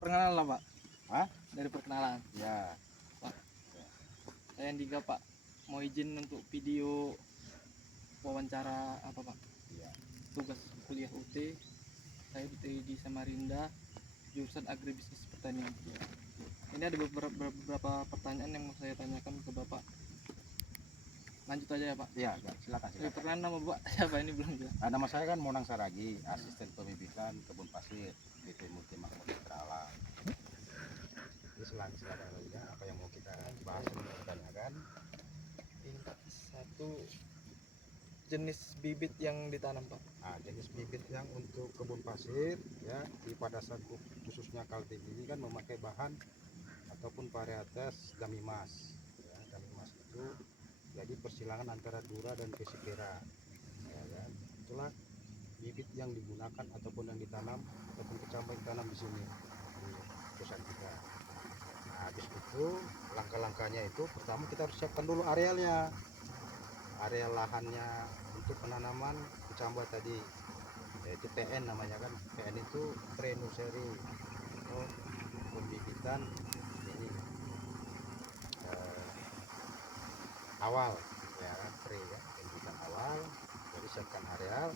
Perkenalan lah Pak. Hah? Dari perkenalan. Ya, Pak, saya Andika Pak. Mau izin untuk video wawancara apa Pak? iya. Tugas kuliah UT. Saya di Samarinda, jurusan agribisnis pertanian. Ini ada beberapa pertanyaan yang mau saya tanyakan ke Bapak. Lanjut aja ya Pak. Iya, ya, silakan. Perkenalan nama Bapak siapa ini belum jelas. Nama saya kan Monang Saragi, asisten pembibitan kebun pasir BP Multimakmur Alam. Jadi silakan ya, apa yang mau kita bahas dan tanyakan. Satu jenis bibit yang ditanam Pak. Jenis bibit yang untuk kebun pasir ya di Padasan khususnya Kaltim ini kan memakai bahan ataupun varietas Gamimas. Ya, Gamimas itu jadi persilangan antara Dura dan Pesipera. Ya, kan? Itulah bibit yang digunakan ataupun yang ditanam ataupun kecambah yang ditanam di sini di perusahaan kita. Nah, habis itu langkah-langkahnya itu pertama kita harus siapkan dulu arealnya, area lahannya untuk penanaman kecambah tadi, yaitu PN namanya kan. PN itu pre-nursery atau pembibitan ini awal ya, pre ya, pembibitan awal. Jadi siapkan areal.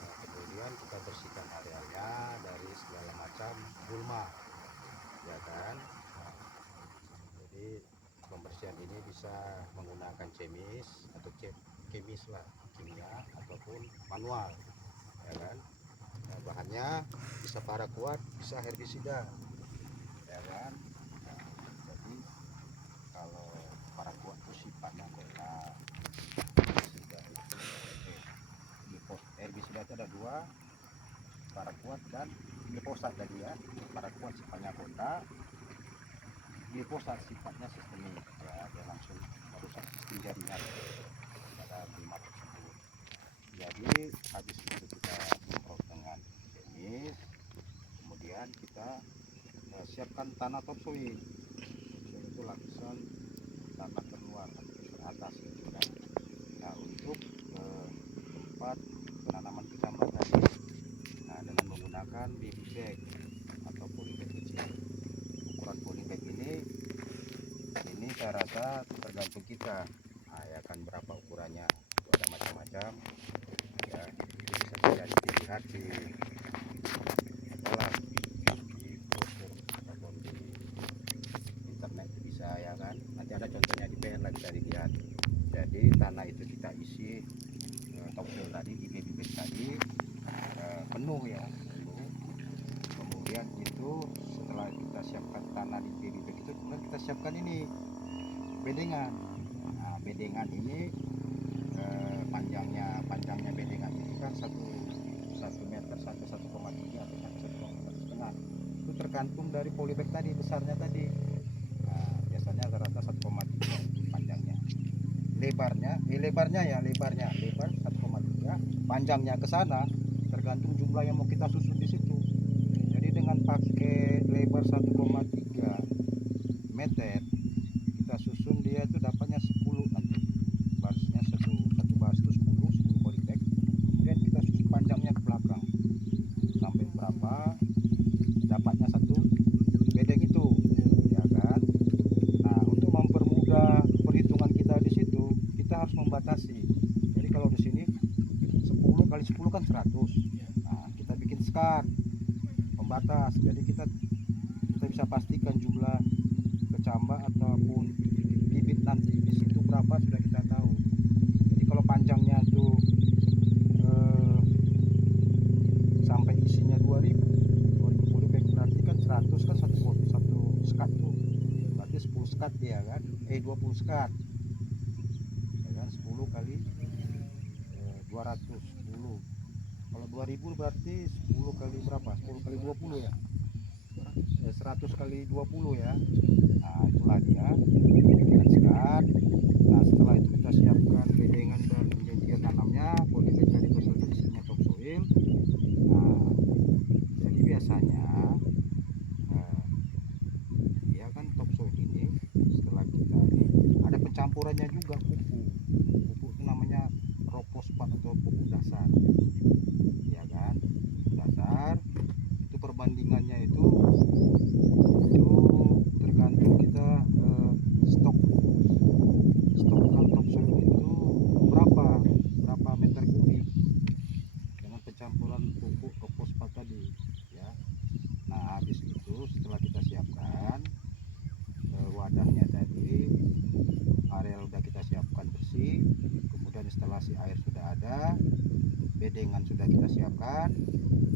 Nah, kemudian kita bersihkan arealnya dari segala macam gulma ya kan. Nah, jadi pembersihan ini bisa menggunakan kemis atau kemis lah, kimia ataupun manual ya kan. Nah, bahannya bisa paraquat, bisa herbisida ya kan. Nah, jadi kalau paraquat itu sifatnya kota, herbisida itu herbisida itu ada dua, paraquat dan glifosat tadi ya. Paraquat sifatnya kota, glifosat sifatnya sistemik ya, dia langsung merusak sistem jaringan pada bima tersebut. Jadi habis itu kita semprot dengan kemis, kemudian kita siapkan tanah topsoil. Topsoil itu lapisan tanah terluar atau atas gitu kan. Nah, untuk tempat penanaman kecambah tadi, nah dengan menggunakan baby bag atau polybag kecil. Ukuran polybag ini saya rasa tergantung kita, nah, ya kan, berapa ukurannya. Itu ada macam-macam ya, itu bisa saja dilihat di apalah, di brosur ataupun di internet bisa ya kan. Nanti ada contohnya di PN lah, bisa dilihat. Jadi tanah itu kita isi topsoil tadi di baby bag tadi penuh ya, penuh. Kemudian itu setelah kita siapkan tanah di baby bag itu, kemudian kita siapkan ini bedengan. Nah, bedengan ini panjangnya bedengan itu kan 1 meter sampai 1,3 atau sampai 1,5 meter. Itu tergantung dari polybag tadi besarnya tadi. Nah, biasanya rata-rata 1,3 panjangnya. Lebar 1,3, panjangnya ke sana tergantung jumlah yang mau kita susun di situ. Jadi dengan pakai lebar 1,3 meter kita susun, dia itu dapatnya 10 nanti. Barsnya satu bars itu 10 polybag. Kemudian kita susun panjangnya ke belakang sampai berapa dapatnya satu bedeng itu ya kan. Nah, untuk mempermudah perhitungan kita di situ, kita harus membatasi. Jadi kalau di sini 10 kali 10 kan 100. Nah, kita bikin skar pembatas. Jadi kita bisa pastikan jumlah kecambah ataupun bibit nanti di situ berapa sudah kita tahu. Jadi kalau panjangnya itu sampai isinya 2000 polybag, berarti kan 100 kan satu skat tuh, berarti 10 skat ya kan, 20 skat ya kan. 10 kali 210. Kalau 2000 berarti 10 kali berapa, 10 kali 20 ya, 100 kali 20 ya. Nah, itulah dia dengan skat. Nah, setelah itu kita siapkan bedengan dan media tanamnya, polybag tadi beserta isinya topsoil. Nah, jadi biasanya ya kan, topsoil ini setelah kita ini ada pencampurannya juga, pupuk itu namanya ropospat atau pupuk dasar ya kan. Dasar itu perbandingannya itu bedengan sudah kita siapkan.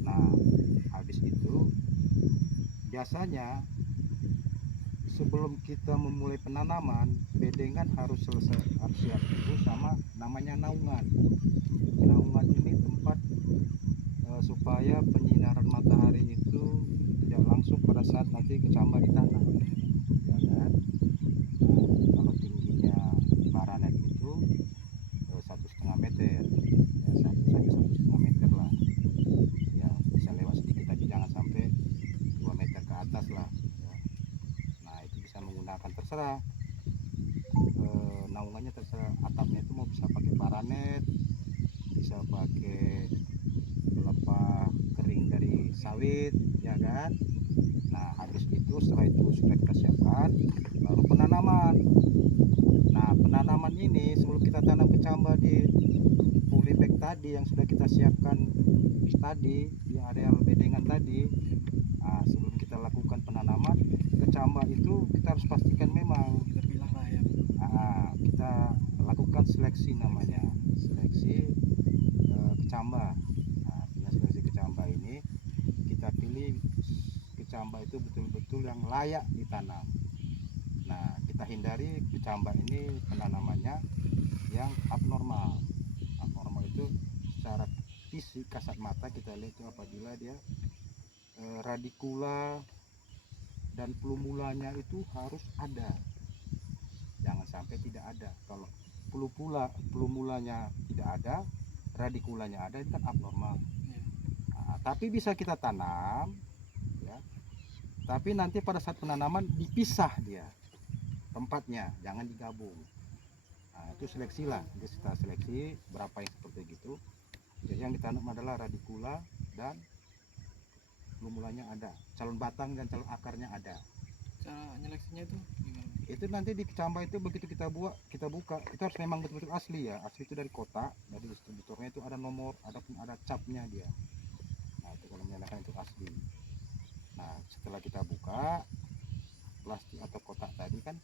Nah, habis itu biasanya sebelum kita memulai penanaman, bedengan harus siap dulu sama namanya naungan. Naungan ini tempat supaya penyinaran matahari itu tidak langsung pada saat nanti kecambah ditanam, ya kan? Kalau tingginya paranet itu 1,5 meter, ya, sampai 1,5 meter lah, ya bisa lewat sedikit tapi jangan sampai 2 meter ke atas lah, ya. Nah itu bisa menggunakan terserah, naungannya terserah, atapnya itu mau bisa pakai paranet, bisa pakai pelepah kering dari sawit, ya kan. Nah habis itu setelah itu sudah kita siapkan, baru penanaman. Nah penanaman ini sebelum kita tanam kecambah di polybag tadi yang sudah kita siapkan tadi di areal bedengan tadi, nah, sebelum kita lakukan penanaman kecambah itu kita harus pastikan memang Kita bilang lah ya. kita lakukan seleksi, namanya seleksi kecambah. Nah, artinya seleksi kecambah ini kita pilih kecambah itu betul-betul yang layak ditanam. Nah kita hindari kecambah ini penanamannya yang abnormal. Abnormal itu secara fisik kasat mata kita lihat itu apabila dia radikula dan plumulanya itu harus ada, jangan sampai tidak ada. Kalau plumulanya tidak ada, radikulanya ada, itu kan abnormal. Ya. Nah, tapi bisa kita tanam, ya. Tapi nanti pada saat penanaman dipisah dia tempatnya, jangan digabung. Nah, itu seleksi lah, jadi kita seleksi berapa yang seperti gitu. Jadi yang ditanam adalah radikula dan plumulanya ada, calon batang dan calon akarnya ada. Cara nyeleksinya itu gimana? Itu nanti di kecambah itu begitu kita buka, itu harus memang betul-betul asli ya, asli itu dari kota, dari distributornya itu ada nomor, ada capnya dia. Nah itu kalau menyatakan itu asli. Nah setelah kita buka plastik atau kotak tadi kan,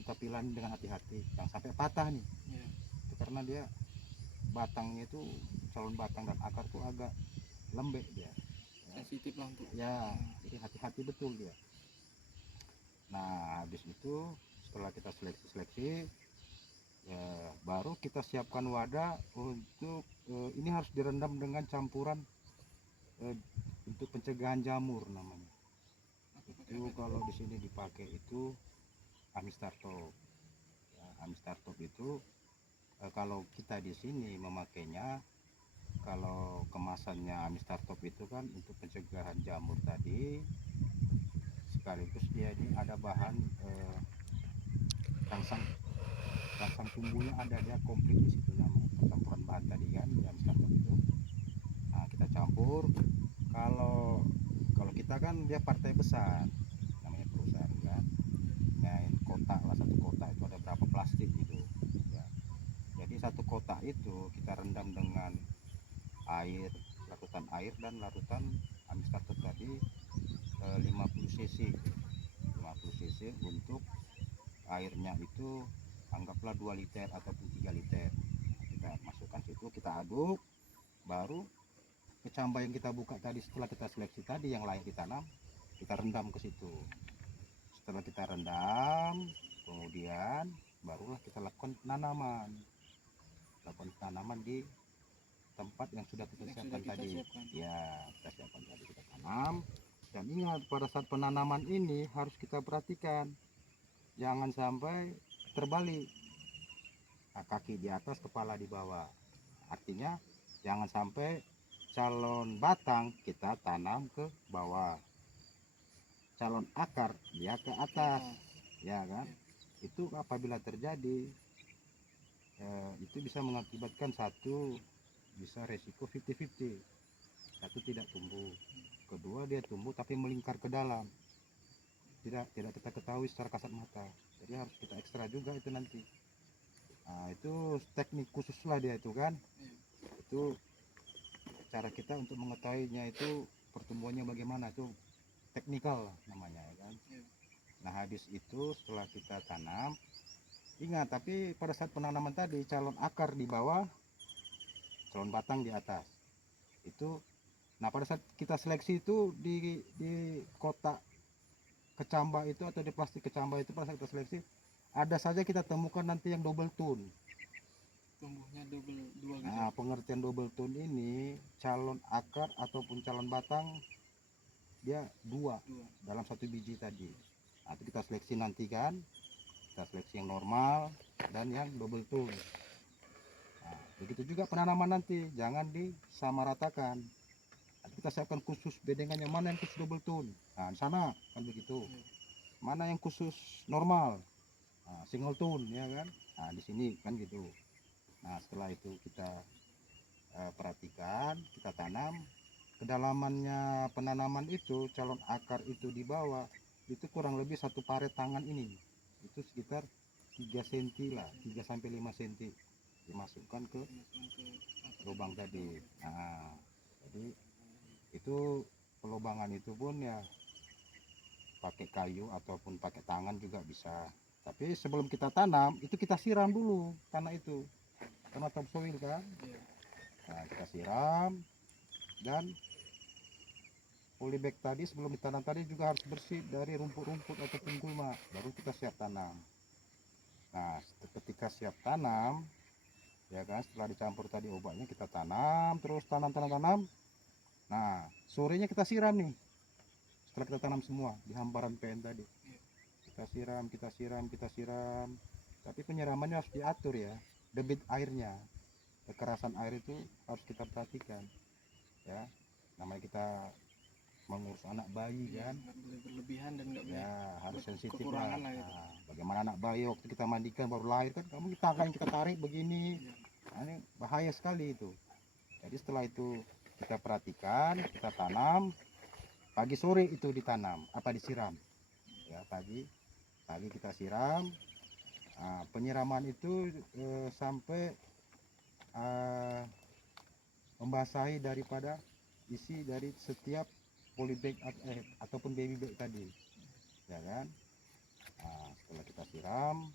kita pilahin dengan hati-hati, jangan sampai patah nih. Ya. Itu karena dia batangnya itu, calon batang dan akar tuh agak lembek dia, Sensitif lah untuk. ya, jadi hati-hati betul dia. Nah habis itu setelah kita seleksi, ya, baru kita siapkan wadah untuk ini harus direndam dengan campuran untuk pencegahan jamur namanya. Itu kalau di sini dipakai itu Amistartop. Ya, Amistartop itu kalau kita di sini memakainya, kalau kemasannya Amistartop itu kan untuk pencegahan jamur tadi, sekaligus dia ini ada bahan rangsang tumbuhnya ada, dia komplit di situ namanya campuran bahan tadi kan yang Amistartop itu. Nah kita campur, kalau kita kan dia partai besar namanya perusahaan kan, main kotak lah, satu kotak itu ada berapa plastik gitu ya. Jadi satu kotak itu kita rendam dengan air, larutan air dan larutan Amistartop tadi 50 cc untuk airnya itu anggaplah 2 liter ataupun 3 liter. Kita masukkan situ, kita aduk, baru kecambah yang kita buka tadi setelah kita seleksi tadi yang layak ditanam, kita rendam ke situ. Setelah kita rendam, kemudian barulah kita lakukan penanaman di tempat yang sudah kita siapkan tadi. Ya, kita siapkan tadi, kita tanam. Dan ingat pada saat penanaman ini harus kita perhatikan, jangan sampai terbalik. Nah, kaki di atas, kepala di bawah. Artinya jangan sampai calon batang kita tanam ke bawah, calon akar dia ke atas, ya kan. Itu apabila terjadi itu bisa mengakibatkan satu, bisa resiko 50-50, satu tidak tumbuh, kedua dia tumbuh tapi melingkar ke dalam, tidak kita ketahui secara kasat mata, jadi harus kita ekstra juga itu nanti. Nah itu teknik khusus lah dia itu kan, itu cara kita untuk mengetahuinya itu pertumbuhannya bagaimana, itu teknikal namanya kan. Nah habis itu setelah kita tanam, ingat tapi pada saat penanaman tadi calon akar di bawah calon batang di atas. Itu, nah pada saat kita seleksi itu di kotak kecambah itu atau di plastik kecambah itu, pada saat kita seleksi ada saja kita temukan nanti yang double tone. Tumbuhnya double dua gitu. Nah, pengertian double tone ini calon akar ataupun calon batang dia dua Dua. dalam satu biji tadi. Nah, itu kita seleksi nanti kan, kita seleksi yang normal dan yang double tone. Nah, begitu juga penanaman nanti, jangan disamaratakan. Nanti kita siapkan khusus bedengan yang mana yang khusus double tone. Nah, di sana kan begitu. Mana yang khusus normal, nah, single tone ya kan. Nah, di sini kan gitu. Nah, setelah itu kita perhatikan, kita tanam. Kedalamannya penanaman itu, calon akar itu di bawah itu kurang lebih satu paret tangan ini, itu sekitar 3 cm lah, 3 sampai 5 cm dimasukkan ke lubang tadi. Nah, jadi itu pelubangan itu pun ya pakai kayu ataupun pakai tangan juga bisa. Tapi sebelum kita tanam itu kita siram dulu tanah itu, karena topsoil kan. Nah, kita siram, dan polybag tadi sebelum ditanam tadi juga harus bersih dari rumput-rumput ataupun gulma, baru kita siap tanam. Nah, ketika siap tanam ya kan, setelah dicampur tadi obatnya, kita tanam terus, tanam. Nah, sorenya kita siram nih, setelah kita tanam semua di hamparan PN tadi, kita siram. Tapi penyiramannya harus diatur ya, debit airnya, kekerasan air itu harus kita perhatikan ya, namanya kita mengurus anak bayi kan, Nggak boleh berlebihan dan nggak boleh ya harus sensitif lah. kekurangan lah gitu. Nah, bagaimana anak bayi waktu kita mandikan baru lahir kan, kamu kita tarik begini, nah, ini bahaya sekali itu. Jadi setelah itu kita perhatikan, kita tanam, pagi sore itu ditanam apa disiram ya, pagi kita siram. Nah, penyiraman itu sampai membasahi daripada isi dari setiap polybag ataupun baby bag tadi ya kan. Nah, setelah kita siram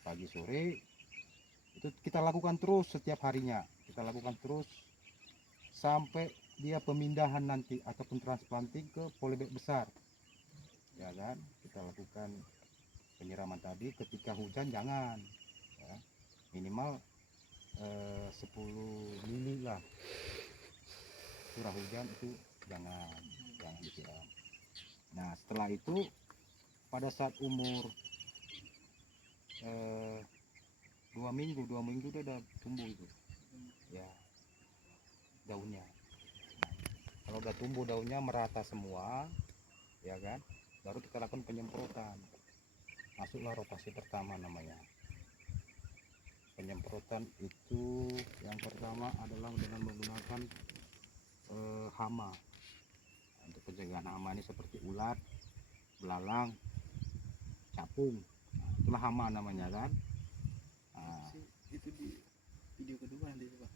pagi sore itu kita lakukan terus setiap harinya, kita lakukan terus sampai dia pemindahan nanti ataupun transplanting ke polybag besar ya kan. Kita lakukan penyiraman tadi, ketika hujan jangan ya, minimal 10 mili lah, curah hujan itu jangan disiram. Nah, setelah itu pada saat umur 2 minggu dia udah tumbuh itu ya daunnya. Kalau udah tumbuh daunnya merata semua ya kan, baru kita lakukan penyemprotan. Masuklah rotasi pertama namanya. Penyemprotan itu yang pertama adalah dengan menggunakan hama. Untuk pencegahan hama ini seperti ulat, belalang, capung, nah, itulah hama namanya kan. Nah, Itu di video kedua nanti Pak.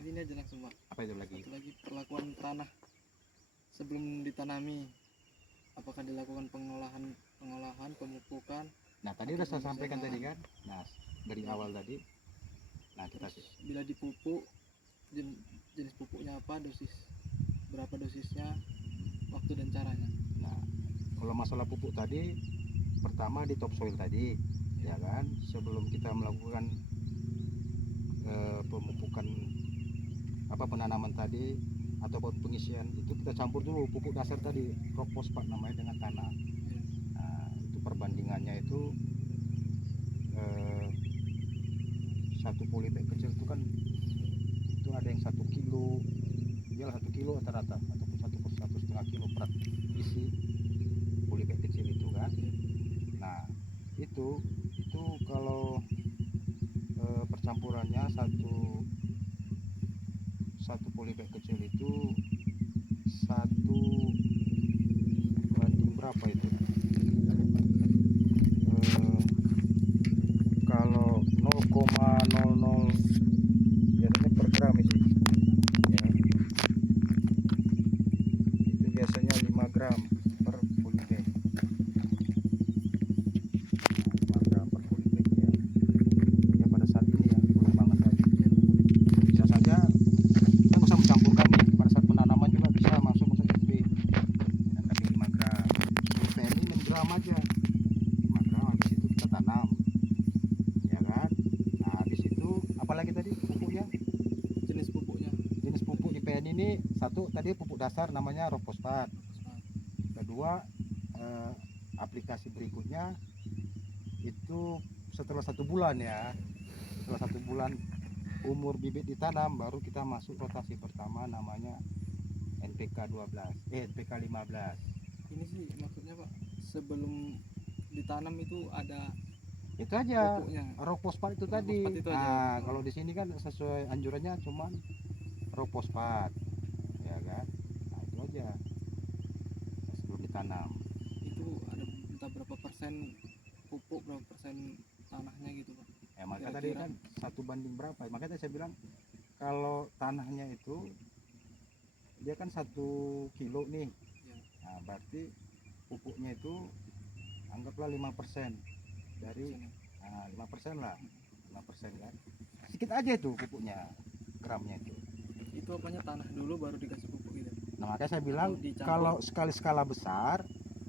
Ini aja langsung Pak. apa itu lagi? Satu lagi, perlakuan tanah sebelum ditanami. Apakah dilakukan pengolahan, pemupukan? Nah, tadi udah saya sampaikan tadi kan. Nah, dari awal tadi. Nah, kita Bila dipupuk, jenis pupuknya apa, berapa dosisnya, waktu dan caranya. Nah, kalau masalah pupuk tadi, pertama di topsoil tadi ya kan, sebelum kita melakukan pemupukan penanaman tadi ataupun pengisian, itu kita campur dulu pupuk dasar tadi, rock fosfat namanya, dengan tanah. Nah, itu perbandingannya itu satu polybag kecil itu kan itu ada yang 1 kilo, dia 1 kilo rata-rata, ataupun 1,5 kilo per isi polybag kecil itu kan. Nah, itu kalau percampurannya satu polybag kecil itu 1 banding berapa itu, kalau 0,00 biasanya per gram isi ya. Itu biasanya 5 gram per polybag, 5 gram per polybag ya. Ya pada saat ini ya, pengembangan tadi bisa saja gram aja, 5 gram. Habis itu kita tanam, ya kan. Nah habis itu apalagi tadi pupuknya, Jenis pupuknya. jenis pupuk di PN ini, satu tadi pupuk dasar namanya Ropospat. Kedua aplikasi berikutnya itu setelah 1 bulan ya, setelah 1 bulan umur bibit ditanam baru kita masuk rotasi pertama namanya NPK 15. Ini sih maksudnya Pak, sebelum ditanam itu ada Itu aja pupuknya. Ropospat itu Ropospat tadi. itu aja. Nah kalau di sini kan sesuai anjurannya cuman Ropospat, ya kan. Nah itu aja sebelum ditanam. Itu ada entah berapa persen pupuk, berapa persen tanahnya gitu Pak. Ya maka tadi Kira-kira. kan 1 banding berapa, makanya saya bilang kalau tanahnya itu dia kan 1 kilo nih. Ya. Nah berarti pupuknya itu anggaplah 5% dari Sini. 5% lah, 5% kan sedikit aja itu pupuknya, gramnya itu. Itu apanya, tanah dulu baru dikasih pupuk gitu. Nah makanya saya bilang Atau dicampur? kalau sekali skala besar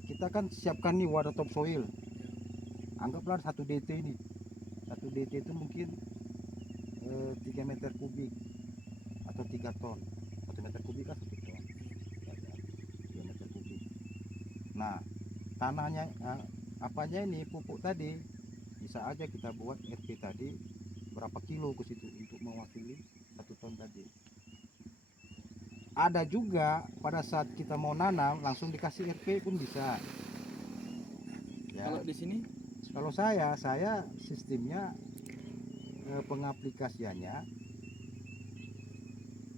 kita kan siapkan nih wadah topsoil, anggaplah 1 DT ini, 1 DT itu mungkin 3 meter kubik atau 3 ton. 1 meter kubik kan 1 ton, ya kan? 3 meter kubik. Nah tanahnya apanya ini pupuk tadi bisa aja kita buat RP tadi berapa kilo ke situ untuk mewakili 1 ton tadi. Ada juga pada saat kita mau nanam langsung dikasih RP pun bisa ya. Kalau di sini Kalau saya sistemnya pengaplikasiannya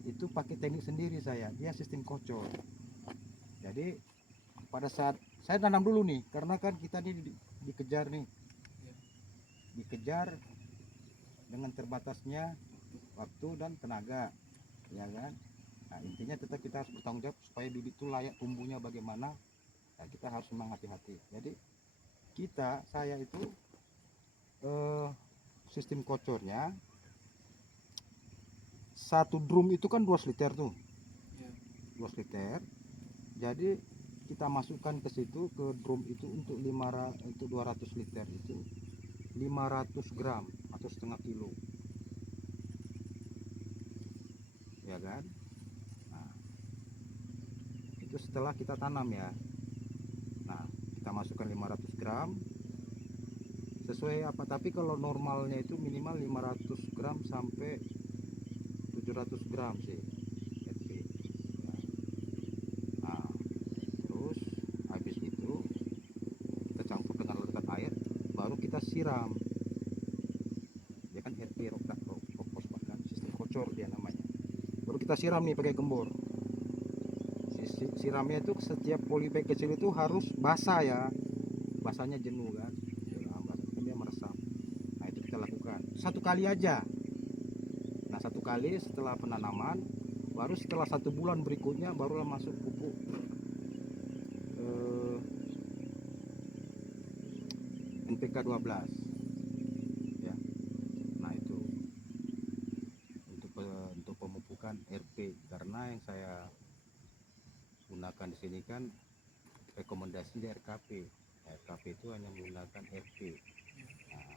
itu pakai teknik sendiri saya, dia sistem kocor. Jadi pada saat saya tanam dulu nih, karena kan kita ini dikejar nih, dikejar dengan terbatasnya waktu dan tenaga, ya kan. Nah intinya tetap kita harus bertanggung jawab supaya bibit itu layak tumbuhnya bagaimana. Nah, kita harus memang hati-hati. Jadi saya itu sistem kocornya 1 drum itu kan 2 liter tuh, ya, 2 liter. Jadi kita masukkan ke situ, ke drum itu untuk 200 liter itu 500 gram atau setengah kilo, ya kan. Nah itu setelah kita tanam ya. Nah kita masukkan 500 gram sesuai apa, tapi kalau normalnya itu minimal 500 gram sampai 700 gram sih RP. Nah terus habis itu kita campur dengan larutan air, baru kita siram, ya kan RP Ropospat kan sistem kocor dia namanya. Baru kita siram nih pakai gembor. Siramnya itu setiap polybag kecil itu harus basah ya, basahnya jenuh kan, dia meresap. Nah itu kita lakukan 1 kali aja. Nah 1 kali setelah penanaman, baru setelah 1 bulan berikutnya barulah masuk pupuk NPK 12 ya. Nah itu untuk pemupukan RP, karena yang saya gunakan di sini kan rekomendasi di RKP. RKP itu hanya menggunakan RP. Nah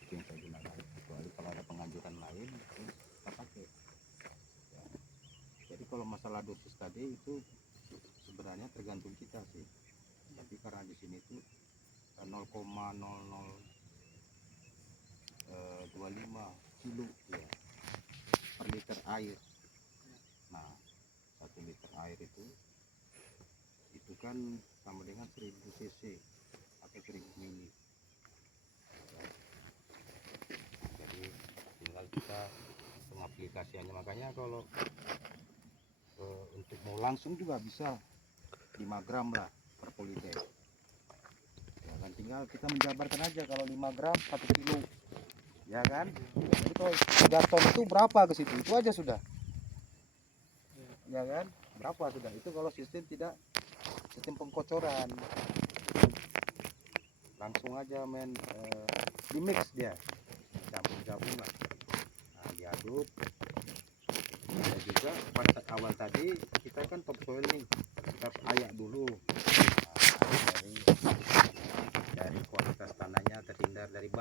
itu yang saya gunakan, kecuali kalau ada penganjuran lain kita pakai ya. Jadi kalau masalah dosis tadi itu sebenarnya tergantung kita sih, tapi karena di sini tuh 0,0025 kilo ya per liter air. Nah 1 liter air itu kan sama dengan 1000 cc atau 1000 mili ya. Nah, jadi tinggal kita pengaplikasiannya, makanya kalau untuk mau langsung juga bisa 5 gram lah per polybag ya kan, tinggal kita menjabarkan aja kalau 5 gram 1 kilo ya kan. Jadi kalau 3 ton itu berapa ke situ, itu aja sudah ya kan, berapa sudah itu kalau sistem pengkocoran. Langsung aja di mix dia, campur lah. Nah diaduk. Dan juga pada saat awal tadi kita kan topsoil nih, kita harus ayak dulu. Nah, dari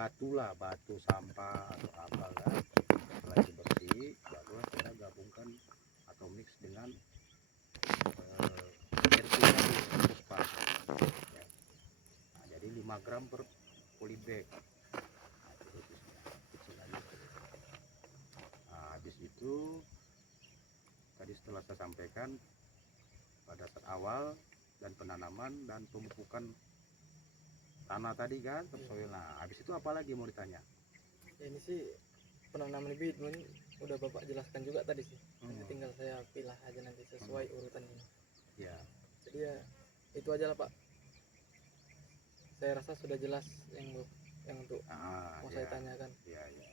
batu lah, batu sampah atau apa kan. Setelah itu bersih, baru kita gabungkan atau mix dengan RP tadi, fosfat. Ya. Nah, jadi 5 gram per polybag. Nah, itu dosisnya. Kecil aja. Nah, habis itu tadi setelah saya sampaikan pada saat awal dan penanaman dan pemupukan tanah tadi kan, topsoil. Nah, habis itu apa lagi mau ditanya? Ini sih penanaman bibit udah bapak jelaskan juga tadi sih. Nanti tinggal saya pilah aja nanti sesuai urutannya. Ya, Jadi ya itu aja lah pak. Saya rasa sudah jelas yang untuk mau saya tanyakan. ya, ya.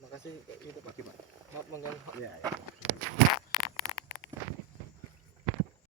Makasih itu pak. Oke, Pak. Maaf mengganggu. Ya, ya.